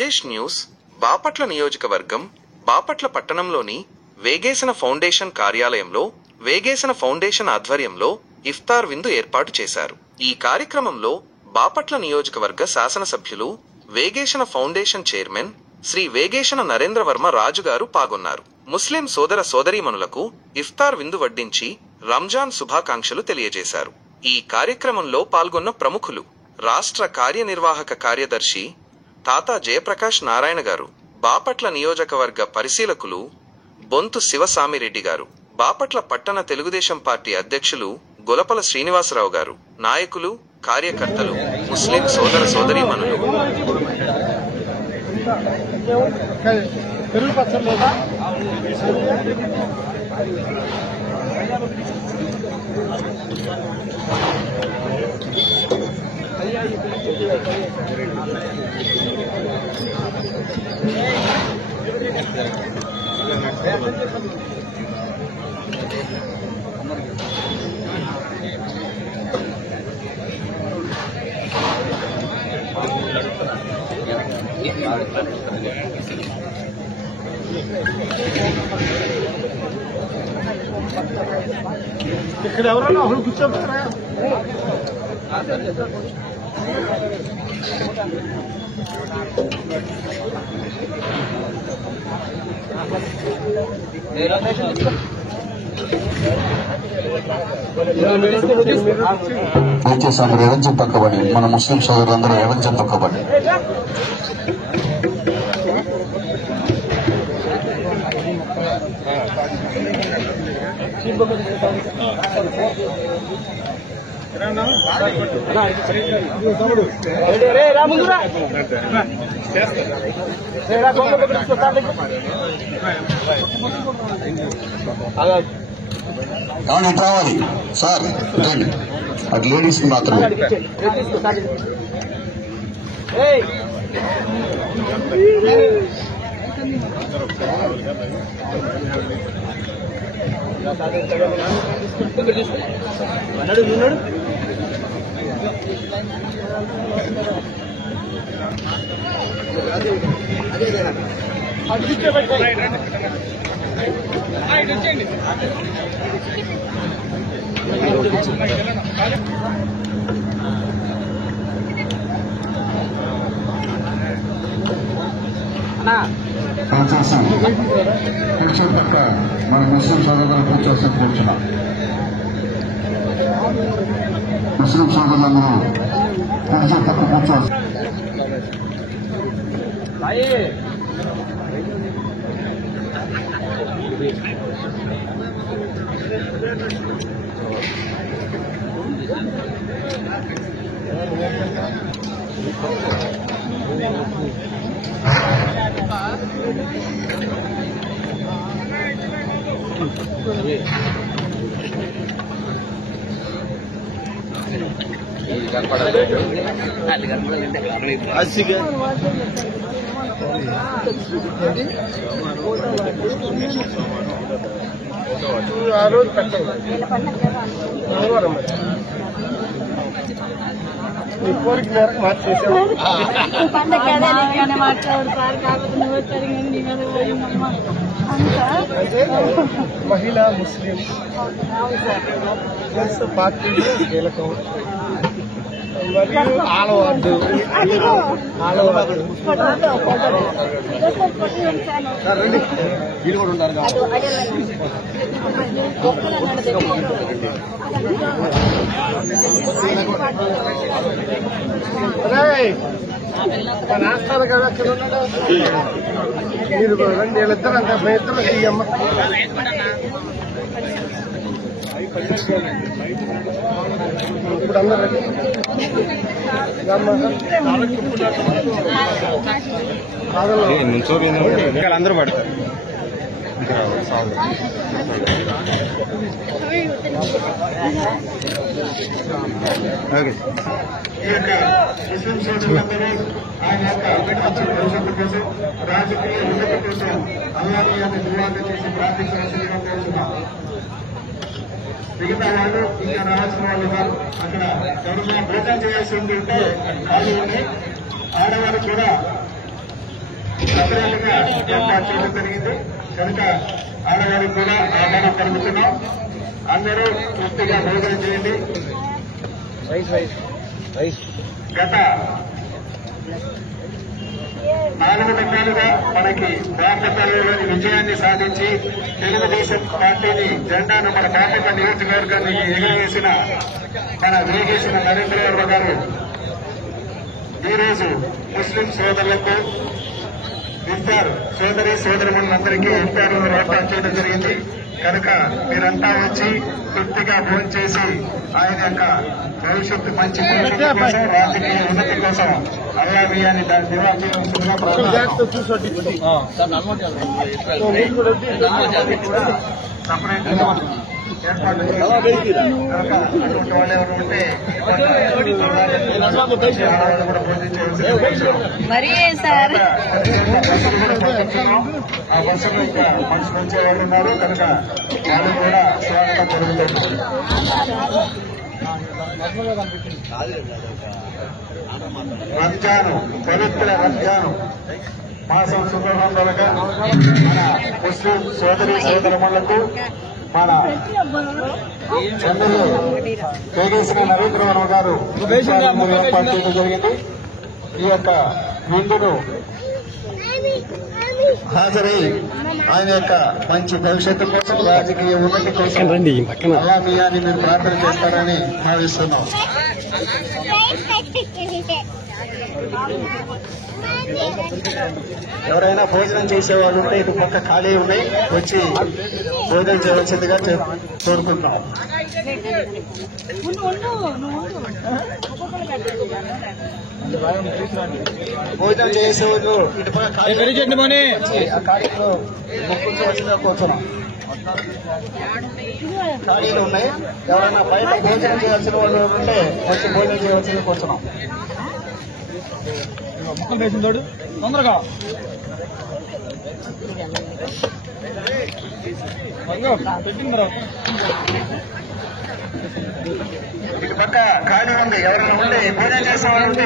Rajesh news. Bapatla నియోజకవర్గం బాపట్ల పట్టణంలోని Vegesana foundation కార్యాలయంలో వేగేసన ఫౌండేషన్ ఆధ్వర్యంలో ఇఫ్తార్ విందు ఏర్పాటు చేశారు. ఈ కార్యక్రమంలో బాపట్ల నియోజకవర్గ శాసనసభ్యులు, వేగేసన ఫౌండేషన్ చైర్మన్ శ్రీ వేగేసన నరేంద్రవర్మ రాజు గారు పాల్గొన్నారు. ముస్లిం సోదర సోదరీమణులకు ఇఫ్తార్ విందు వడ్డించి రంజాన్ శుభాకాంక్షలు తెలియజేశారు. ఈ కార్యక్రమంలో పాల్గొన్న ప్రముఖులు రాష్ట్ర కార్యనిర్వాహక కార్యదర్శి తాతా జయప్రకాష్ నారాయణ గారు, బాపట్ల నియోజకవర్గ పరిశీలకులు బొంతు శివసామిరెడ్డి గారు, బాపట్ల పట్టణ తెలుగుదేశం పార్టీ అధ్యక్షులు గొలపల శ్రీనివాసరావు గారు, నాయకులు, కార్యకర్తలు, ముస్లిం సోదర సోదరీమణులు ఇక్కడ ఎవరన్నా ఒకరు కూర్చోబెట్టరా? దయచేసి అందరూ ఎడంచెం పక్కబడి, మన ముస్లిం సోదరులందరూ ఎడంచెం పక్కబడి. రావాలి సార్, అది లేడీస్ మాత్రమే. కూర్చో పక్క మన ముస్లిం సోదరులు కూర్చోస్తే కూర్చున్నా. ముస్లిం సోదరులందరూ కూర్చో పక్క కూర్చోవచ్చు. ఆ రోజు పెట్టండి. మీ కోరిక మేరకు మార్చేసాం. అంటే మహిళా ముస్లిం పార్టీలో కీలకం మరియు ఆలవార్డు వీళ్ళు కూడా ఉన్నారు. నాస్తాను కదా అక్కడ ఉన్నాడు. మీరు రండి, వీళ్ళిద్దరు అంటే ఇద్దరు అమ్మ ఇప్పుడు అందరూ అందరూ పడతారు. ముస్లిం సోదరులందరూ ఆయన భవిష్యత్తు కోసం, రాజకీయ ఉన్నతి కోసం అల్లాహ్ దుఆ చేసి ప్రార్థించాల్సిందిగా కోరుతున్నాం. మిగతా వాళ్ళు ఇంకా రావాల్సిన వాళ్ళు ఉన్నారు. అక్కడ ఎవరైనా భోజనం చేయాల్సి ఉంటే వాళ్ళు ఆడవారు కూడా అభివృద్ధిగా ఏర్పాటు చేయడం జరిగింది. కనుక ఆడవారికి కూడా ఆహ్వానం కలుగుతున్నాం. అందరూ తృప్తిగా భోజనం చేయండి. గత 4 రకాలుగా మనకి రాష్ట్రపతిలోని విజయాన్ని సాధించి తెలుగుదేశం పార్టీని జెండాను మన బాపట్ల నియోజకవర్గాన్ని ఎగురవేసిన మన వేగేసిన నరేంద్రబాబు గారు ఈరోజు ముస్లిం సోదరులకు ఇఫ్తార్ సోదరి సోదరులందరికీ ఇఫ్తార్ ఏర్పాటు చేయడం జరిగింది. కనుక మీరంతా వచ్చి తృప్తిగా భోజనం చేసి ఆయన యొక్క భవిష్యత్తు మంచి భవిష్యత్తు కోసం రాజకీయ ఉన్నతి కోసం అల్లా బియ్యాన్ని దాన్ని నివారించగా సపరేట్ ఏర్పాటు అటువంటి వాళ్ళు ఎవరు ఉంటే కూడా ఆ బస్సులో ఇంకా మనుషులు వచ్చేవాళ్ళు ఉన్నారు. కనుక వాళ్ళు కూడా స్వాగతం జరుగుతుంది. రంజాను పవిత్ర రంజాను మాసం శుభ్రంగా మన ముస్లిం సోదరి సోదరులకు మన చెన్నైలో వేగేసిన నరేంద్రబాబు గారు ఏర్పాటు చేయడం జరిగింది. ఈ యొక్క విందును హాజరై ఆయన యొక్క మంచి భవిష్యత్తు కోసం రాజకీయ ఉన్నతి కోసం అల్లా బియ్యాన్ని మీరు ప్రార్థన చేస్తారని భావిస్తున్నాం. ఎవరైనా భోజనం చేసేవాళ్ళు ఉంటే ఇటు పక్క ఖాళీ ఉన్నాయి, వచ్చి భోజనం చేయవలసిందిగా కోరుకుంటున్నాం. భోజనం చేసేవాళ్ళు ఇటు పక్క ఖాళీలో మొక్కుకోవాల్సిందిగా కూర్చున్నాం. ఖాళీలు ఉన్నాయి. ఎవరైనా బయట భోజనం చేయాల్సిన వాళ్ళు ఉంటే వచ్చి భోజనం చేయవలసిందిగా కూర్చున్నాం. ముక్కలు వేసిందాడు తొందరగా పెట్టింది. ఇటు పక్క ఖాళీ ఉంది. ఎవరైనా ఉంటే భోజనం చేసే వాళ్ళు ఉంటే